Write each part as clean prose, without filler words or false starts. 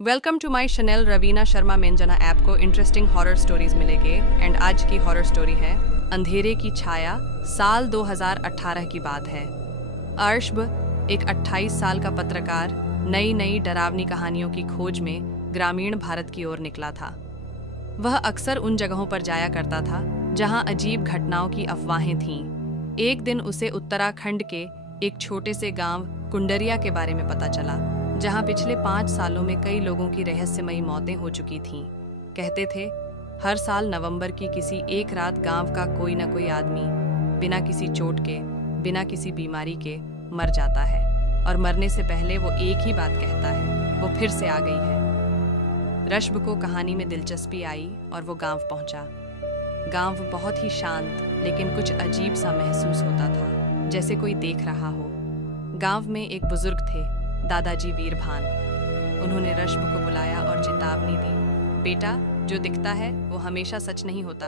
Welcome to my channel Raveena Sharma मेंजना app को interesting horror stories मिलेंगे एंड आज की हॉरर स्टोरी है अंधेरे की छाया। साल 2018 की बात है। अर्शब एक 28 साल का पत्रकार नई नई डरावनी कहानियों की खोज में ग्रामीण भारत की ओर निकला था। वह अक्सर उन जगहों पर जाया करता था जहां अजीब घटनाओं की अफवाहें थीं। एक दिन उसे उत्तराखंड के एक छोटे से गांव कुंडरिया के बारे में पता चला, जहां पिछले 5 सालों में कई लोगों की रहस्यमयी मौतें हो चुकी थीं। कहते थे, हर साल नवंबर की किसी एक रात गांव का कोई न कोई आदमी बिना किसी चोट के, बिना किसी बीमारी के मर जाता है, और मरने से पहले वो एक ही बात कहता है, वो फिर से आ गई है। रश्ब को कहानी में दिलचस्पी आई और वो गांव पहुंचा। गांव बहुत ही शांत, लेकिन कुछ अजीब सा महसूस होता था, जैसे कोई देख रहा हो। गांव में एक बुजुर्ग थे, दादाजी वीरभान। उन्होंने रश्ब को बुलाया और चेतावनी दी, बेटा, जो दिखता है वो हमेशा सच नहीं होता।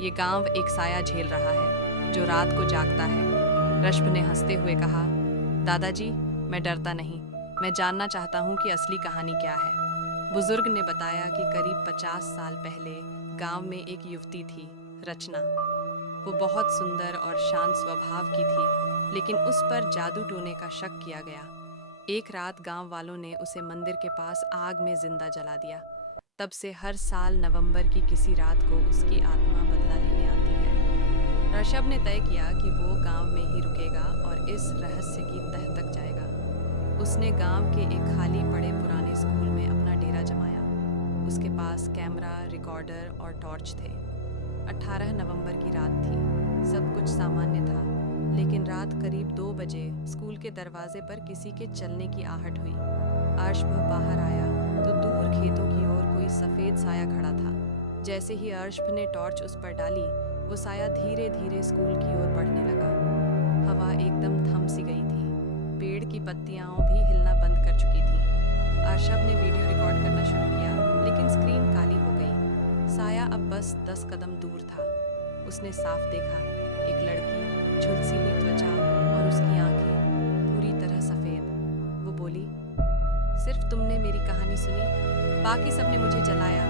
ये गांव एक साया झेल रहा है जो रात को जागता है। रश्ब ने हंसते हुए कहा, दादाजी, मैं डरता नहीं, मैं जानना चाहता हूँ कि असली कहानी क्या है। बुजुर्ग ने बताया कि करीब 50 साल पहले गांव में एक युवती थी, रचना। वो बहुत सुंदर और शांत स्वभाव की थी, लेकिन उस पर जादू टोने का शक किया गया। एक रात गांव वालों ने उसे मंदिर के पास आग में जिंदा जला दिया। तब से हर साल नवंबर की किसी रात को उसकी आत्मा बदला लेने आती है। ऋषभ ने तय किया कि वो गांव में ही रुकेगा और इस रहस्य की तह तक जाएगा। उसने गांव के एक खाली पड़े पुराने स्कूल में अपना डेरा जमाया। उसके पास कैमरा, रिकॉर्डर और टॉर्च थे। 18 नवंबर की रात थी। सब कुछ सामान्य था, लेकिन रात करीब 2 बजे स्कूल के दरवाजे पर किसी के चलने की आहट हुई। अर्शब बाहर आया तो दूर खेतों की ओर कोई सफेद साया खड़ा था। जैसे ही अर्शब ने टॉर्च उस पर डाली, वो साया धीरे धीरे स्कूल की ओर बढ़ने लगा। हवा एकदम थम सी गई थी। पेड़ की पत्तियां भी हिलना बंद कर चुकी थी। अर्शब ने वीडियो रिकॉर्ड करना शुरू किया, लेकिन स्क्रीन काली हो गई। साया अब बस 10 कदम दूर था। उसने साफ देखा, एक लड़की, झुलसी हुई त्वचा और उसकी आंखें पूरी तरह सफेद। वो बोली, सिर्फ तुमने मेरी कहानी सुनी, बाकी सबने मुझे जलाया।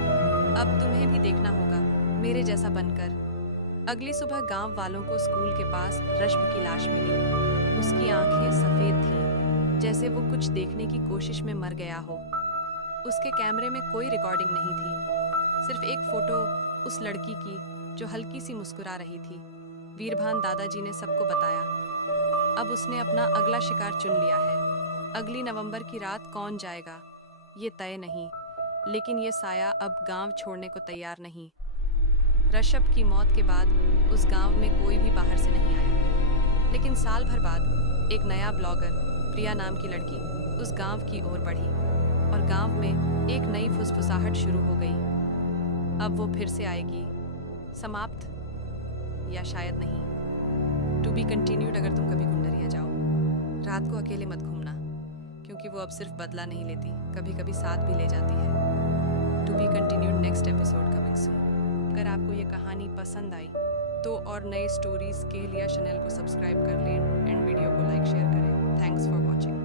अब तुम्हें भी देखना होगा, मेरे जैसा बनकर। अगली सुबह गांव वालों को स्कूल के पास रश्ब की लाश मिली। उसकी आंखें सफेद थीं, जैसे वो कुछ देखने की कोशिश में मर गया हो। उसके कैमरे में कोई रिकॉर्डिंग नहीं थी, सिर्फ एक फोटो उस लड़की की जो हल्की सी मुस्कुरा रही थी। वीरभान दादाजी ने सबको बताया। अब उसने अपना अगला शिकार चुन लिया है। अगली नवंबर की रात कौन जाएगा, ये तय नहीं, लेकिन ये साया अब गांव छोड़ने को तैयार नहीं। ऋषभ की मौत के बाद उस गांव में कोई भी बाहर से नहीं आया, लेकिन साल भर बाद एक नया ब्लॉगर, प्रिया नाम की लड़की, उस गांव की ओर बढ़ी और गांव में एक नई फुसफुसाहट शुरू हो गई। अब वो फिर से आएगी। समाप्त या शायद नहीं। To be continued. अगर तुम कभी कुंडरिया जाओ, रात को अकेले मत घूमना, क्योंकि वो अब सिर्फ बदला नहीं लेती, कभी कभी साथ भी ले जाती है। To be continued, next episode coming soon. अगर आपको ये कहानी पसंद आई तो और नए स्टोरीज के लिए चैनल को सब्सक्राइब कर लें एंड वीडियो को लाइक शेयर करें। Thanks for watching.